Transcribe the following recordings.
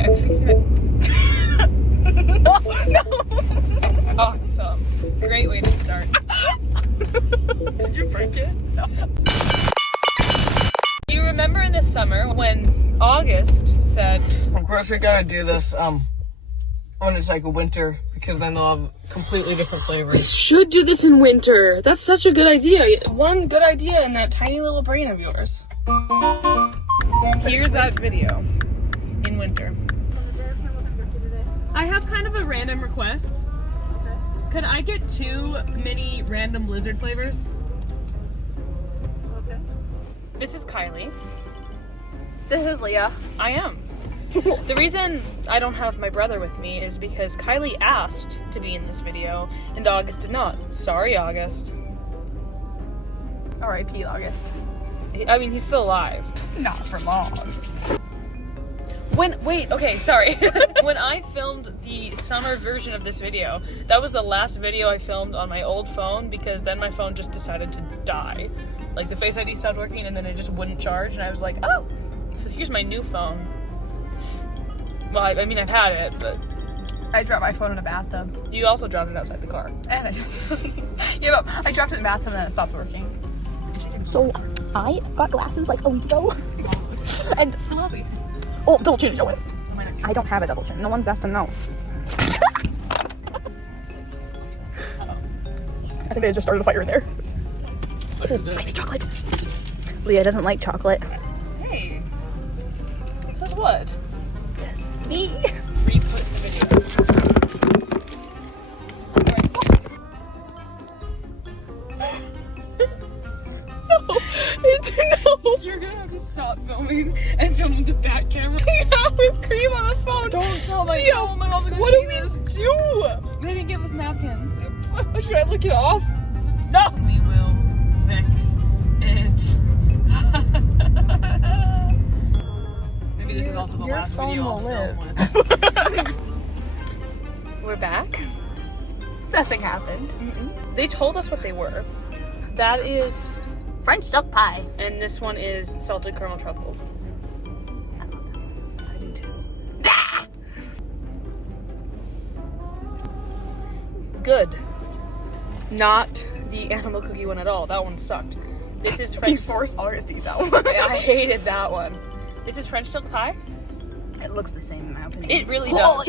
Okay, I'm fixing it. No. Awesome. Great way to start. Did you break it? No. Do you remember in the summer when August said, Of course, we gotta do this when it's like a winter, because then they'll have completely different flavors. should do this in winter? That's such a good idea. One good idea in that tiny little brain of yours. Here's that video in winter. I have kind of a random request. Okay. Could I get 2 mini random blizzard flavors? Okay. This is Kylie. This is Leah. I am. The reason I don't have my brother with me is because Kylie asked to be in this video and August did not. Sorry, August. R.I.P. August. I mean, he's still alive. Not for long. When I filmed the summer version of this video, that was the last video I filmed on my old phone because then my phone just decided to die. Like the Face ID stopped working and then it just wouldn't charge and I was like, oh, so here's my new phone. Well, I mean, I've had it, but... I dropped my phone in a bathtub. You also dropped it outside the car. And I dropped it. Yeah, but I dropped it in the bathtub and then it stopped working. So, I got glasses like a week ago. And Still love you. oh, double chin, show it. Minus you. I don't have a double chin. No one has to know. I think they just started a fire in there. Spicy chocolate. Leah doesn't like chocolate. Hey. It says what? It says me. Re-put the video. No. You're gonna have to stop filming and film with the back camera. Yeah, with cream on the phone. Don't tell my Yo, mom. My mom's gonna What see do this. we do? They didn't give us napkins. Should I lick it off? No! We will fix it. Maybe this is also the Your last phone video I'll will film with. We're back. Nothing happened. They told us what they were. That is, French silk pie. and this one is salted caramel truffle. I love that one. I do too. Good. Not the animal cookie one at all. That one sucked. This is You French. forced ours to eat that one. I hated that one. This is French silk pie. It looks the same in my opinion. It really does.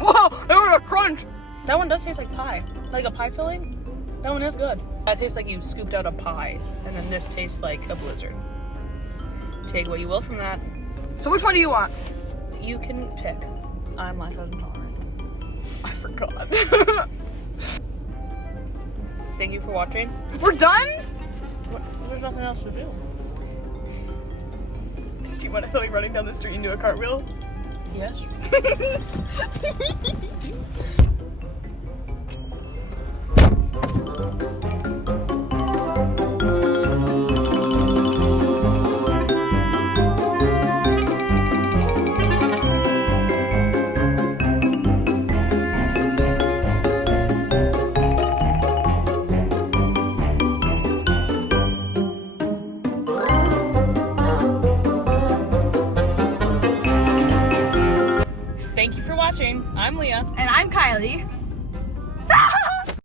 Whoa, it was a crunch. That one does taste like pie. Like a pie filling. That one is good. That tastes like you scooped out a pie. And then this tastes like a blizzard. Take what you will from that. So which one do you want? You can pick. I'm lactose intolerant. I forgot. Thank you for watching. We're done? There's nothing else to do. Do you want to feel like running down the street and do a cartwheel? Yes. Thank you for watching. I'm Leah. And I'm Kylie.